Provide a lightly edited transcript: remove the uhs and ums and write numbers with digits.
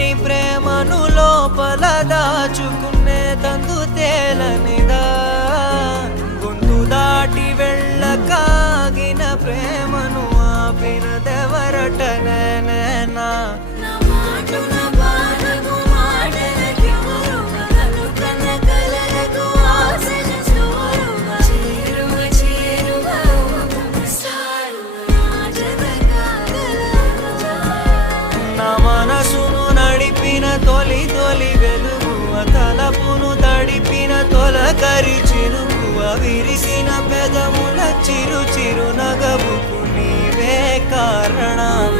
నీ ప్రేమను లోపల దాచుకునే తందు తేలనిదా గొంతు దాటి వెళ్ళకాగిన ప్రేమను ఆపినదెవరటనేనా మనసును నడిపిన తొలి తొలి వెలుగువ తలపును తడిపిన తొలకరి చిరుకువ విరిసిన పెదముల చిరు చిరు నగవుకు నీవే కారణం